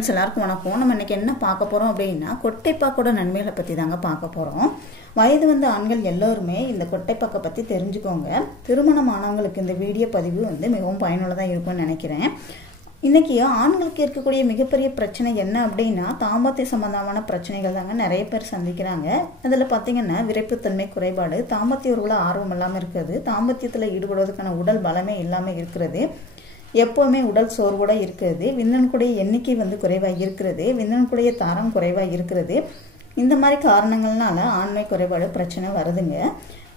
Friends எல்லாருக்கும் வணக்கம். நம்ம இன்னைக்கு என்ன பார்க்க போறோம் அப்படின்னா கொட்டைப்பாக்கோட நன்மைகளை பத்தி தாங்க பார்க்க போறோம். வயது வந்த ஆண்கள் எல்லாருமே இந்த கொட்டைப்பாக்கை பத்தி தெரிஞ்சுக்கோங்க. திருமணமானவங்களுக்கு இந்த வீடியோ பதிவு மிகவும் பயனுள்ளதா இருக்கும்னு நினைக்கிறேன். இன்னைக்கு ஆண்களுக்கு இருக்கக்கூடிய மிகப்பெரிய பிரச்சனை என்ன அப்படின்னா தாம்பத்திய சம்பந்தமான பிரச்சனைகள் தாங்க நிறைய பேர் சந்திக்கிறாங்க. அதுல பாத்தீங்கன்னா விரைப்புத்தன்மை குறைபாடு, தாம்பத்திய உறவுல ஆர்வம் இல்லாம இருக்கிறது, தாம்பத்தியத்துல ஈடுபடுவதற்கான உடல் பலமே இல்லாம இருக்கிறது, எப்பவுமே உடல் சோர்வோட இருக்கிறது, விந்தணுக்குடைய எண்ணிக்கை குறைவாக இருக்கிறது, விந்தணுக்குடைய தரம் குறைவாக இருக்கிறது. இந்த மாதிரி காரணங்கள்னால ஆண்மை குறைபாடு பிரச்சனை வருதுங்க.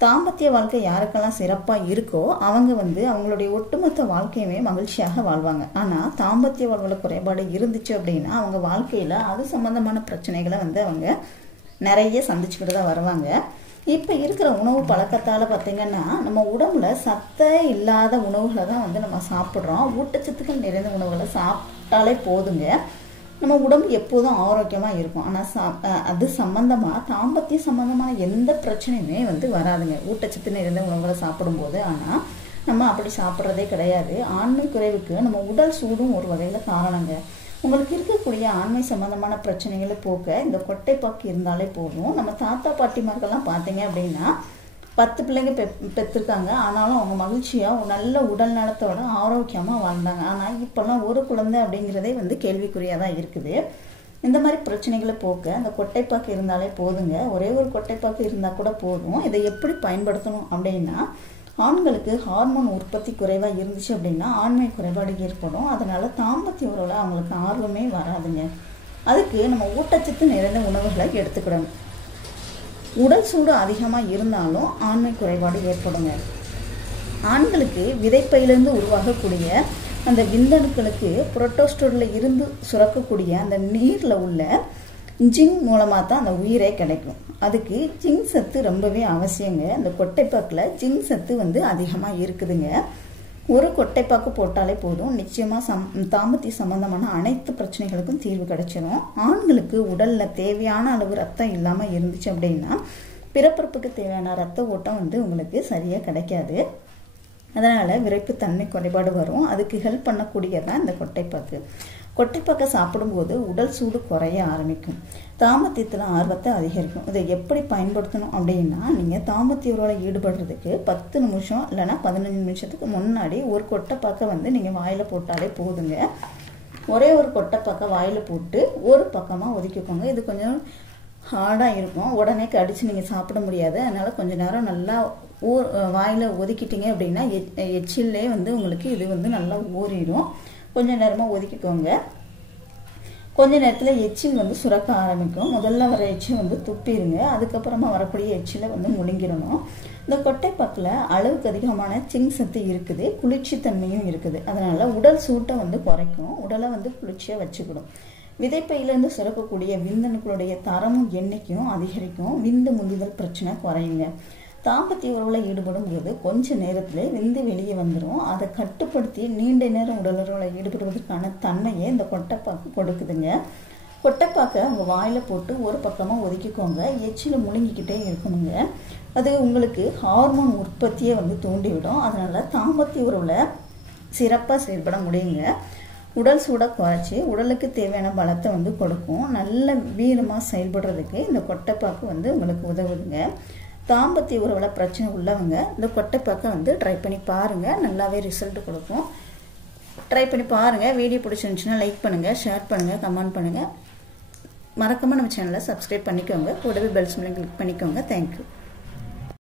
தாம்பத்திய வாழ்க்கை யாருக்கெல்லாம் சிறப்பாக இருக்கோ அவங்க அவங்களுடைய ஒட்டுமொத்த வாழ்க்கையுமே மகிழ்ச்சியாக வாழ்வாங்க. ஆனால் தாம்பத்திய வாழ்வுல குறைபாடு இருந்துச்சு அப்படின்னா அவங்க வாழ்க்கையில் அது சம்பந்தமான பிரச்சனைகளை அவங்க நிறைய சந்திச்சுக்கிட்டு தான் வருவாங்க. இப்போ இருக்கிற உணவு பழக்கத்தால் பார்த்தீங்கன்னா நம்ம உடம்புல சத்தே இல்லாத உணவுகளை தான் நம்ம சாப்பிட்றோம். ஊட்டச்சத்துக்கள் நிறைந்த உணவுகளை சாப்பிட்டாலே போதுங்க, நம்ம உடம்பு எப்போதும் ஆரோக்கியமாக இருக்கும். ஆனால் அது சம்பந்தமாக தாம்பத்திய சம்பந்தமான எந்த பிரச்சனையுமே வராதுங்க ஊட்டச்சத்து நிறைந்த உணவுகளை சாப்பிடும்போது. ஆனால் நம்ம அப்படி சாப்பிட்றதே கிடையாது. ஆண்மை குறைவுக்கு நம்ம உடல் சூடும் ஒரு வகையில் காரணங்க. உங்களுக்கு இருக்கக்கூடிய ஆண்மை சம்பந்தமான பிரச்சனைகளை போக்க இந்த கொட்டைப்பாக்கு இருந்தாலே போதும். நம்ம தாத்தா பாட்டிமார்கள்லாம் பார்த்தீங்க அப்படின்னா 10 பிள்ளைங்க பெற்றிருக்காங்க, ஆனாலும் அவங்க மகிழ்ச்சியாக நல்ல உடல் நலத்தோட ஆரோக்கியமாக வாழ்ந்தாங்க. ஆனால் இப்போல்லாம் ஒரு குழந்தை அப்படிங்கிறதே கேள்விக்குறியாக தான் இருக்குது. இந்த மாதிரி பிரச்சனைகளை போக்க அந்த கொட்டைப்பாக்கு இருந்தாலே போதுங்க. ஒரே ஒரு கொட்டைப்பாக்கு இருந்தால் கூட போதும். இதை எப்படி பயன்படுத்தணும் அப்படின்னா, ஆண்களுக்கு ஹார்மோன் உற்பத்தி குறைவாக இருந்துச்சு அப்படின்னா ஆண்மை குறைபாடு ஏற்படும். அதனால தாம்பத்திய உறவுல அவங்களுக்கு ஆர்வமே வராதுங்க. அதுக்கு நம்ம ஊட்டச்சத்து நிறைந்த உணவுகளை எடுத்துக்கிடணும். உடல் சூடு அதிகமாக இருந்தாலும் ஆண்மை குறைபாடு ஏற்படுங்க. ஆண்களுக்கு விதைப்பையிலிருந்து உருவாகக்கூடிய அந்த விந்தணுக்களுக்கு புரோட்டோஸ்டோரில் இருந்து சுரக்கக்கூடிய அந்த நீரில் உள்ள ஜிங்க் மூலமாக தான் அந்த உயிரே கிடைக்கும். அதுக்கு ஜிங்க் சத்து ரொம்பவே அவசியங்க. அந்த கொட்டைப்பாக்கில் ஜிங்க் சத்து அதிகமாக இருக்குதுங்க. ஒரு கொட்டைப்பாக்கு போட்டாலே போதும், நிச்சயமாக தாம்பத்திய சம்பந்தமான அனைத்து பிரச்சனைகளுக்கும் தீர்வு கிடைச்சிடும். ஆண்களுக்கு உடலில் தேவையான அளவு ரத்தம் இல்லாமல் இருந்துச்சு அப்படின்னா பிறப்புறுப்புக்கு தேவையான ரத்த ஓட்டம் உங்களுக்கு சரியாக கிடைக்காது. அதனால் விரைப்புத்தன்மை குறைபாடு வரும். அதுக்கு ஹெல்ப் பண்ணக்கூடியதான் இந்த கொட்டைப்பாக்கு. கொட்டைப்பாக்கை சாப்பிடும்போது உடல் சூடு குறைய ஆரம்பிக்கும், தாம்பத்தியத்தில் ஆர்வத்தை அதிகரிக்கும். இதை எப்படி பயன்படுத்தணும் அப்படின்னா, நீங்கள் தாம்பத்திய உறவுல ஈடுபடுறதுக்கு 10 நிமிஷம் இல்லைன்னா 15 நிமிஷத்துக்கு முன்னாடி ஒரு கொட்டைப்பாக்கை நீங்கள் வாயில் போட்டாலே போதுங்க. ஒரே ஒரு கொட்டைப்பாக்கை வாயில் போட்டு ஒரு பக்கமாக ஒதுக்கிக்கோங்க. இது கொஞ்சம் ஹார்டாக இருக்கும், உடனே கடிச்சு நீங்கள் சாப்பிட முடியாது. அதனால் கொஞ்சம் நேரம் நல்லா வாயில் ஒதுக்கிட்டீங்க அப்படின்னா எச்சிலே உங்களுக்கு இது நல்லா ஊறிடும். கொஞ்சம் நேரமாக ஒதுக்கிக்கோங்க. கொஞ்ச நேரத்தில் எச்சில் சுரக்க ஆரம்பிக்கும். முதல்ல வர எச்சில் துப்பிடுங்க. அதுக்கப்புறமா வரக்கூடிய எச்சிலை முழுங்கிடணும். இந்த கொட்டைப்பாக்கில் அளவுக்கு அதிகமான ஜிங்க் சத்து இருக்குது, குளிர்ச்சி தன்மையும் இருக்குது. அதனால உடல் சூட்டை குறைக்கும், உடலை குளிர்ச்சியாக வச்சுக்கிடும். விதைப்பையிலேருந்து சுரக்கக்கூடிய விந்தணுக்களுடைய தரமும் எண்ணிக்கையும் அதிகரிக்கும். விந்து முந்துதல் பிரச்சனை குறையுங்க. தாம்பத்திய உறவுல ஈடுபடும் போது கொஞ்ச நேரத்தில் விந்து வெளியே வந்துடும். அதை கட்டுப்படுத்தி நீண்ட நேரம் உடல் உறவுல ஈடுபடுவதற்கான தன்மையை இந்த கொட்டைப்பாக்கு கொடுக்குதுங்க. கொட்டைப்பாக்கை உங்கள் வாயில் போட்டு ஒரு பக்கமாக ஒதுக்கிக்கோங்க. எச்சில் முழுங்கிக்கிட்டே இருக்கணுங்க. அது உங்களுக்கு ஹார்மோன் உற்பத்தியை தூண்டிவிடும். அதனால தாம்பத்திய உறவுல சிறப்பாக செயல்பட முடியுங்க. உடல் சூட குறைச்சி உடலுக்கு தேவையான பலத்தை கொடுக்கும். நல்ல வீரமாக செயல்படுறதுக்கு இந்த கொட்டைப்பாக்கு உங்களுக்கு உதவுதுங்க. தாம்பத்திய உறவுல பிரச்சனை உள்ளவங்க இந்த கொட்டைப்பாக்கை ட்ரை பண்ணி பாருங்கள், நல்லாவே ரிசல்ட் கொடுக்கும். ட்ரை பண்ணி பாருங்கள். வீடியோ பிடிச்சிருந்துச்சுன்னா லைக் பண்ணுங்கள், ஷேர் பண்ணுங்கள், கமெண்ட் பண்ணுங்கள். மறக்காமல் நம்ம சேனலை சப்ஸ்கிரைப் பண்ணிக்கோங்க. கூடவே பெல் சிம்பலை கிளிக் பண்ணிக்கோங்க. தேங்க்யூ.